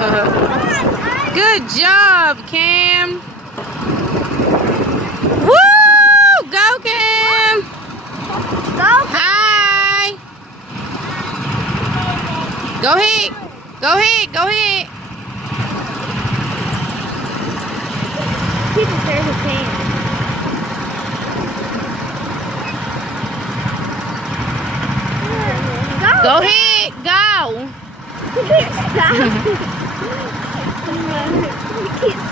Good job, Cam. Woo! Go, Cam. Go. Hi. Go ahead. Go ahead. Go ahead. Keep it fair as can. Go ahead. Go. You can't stop. You can't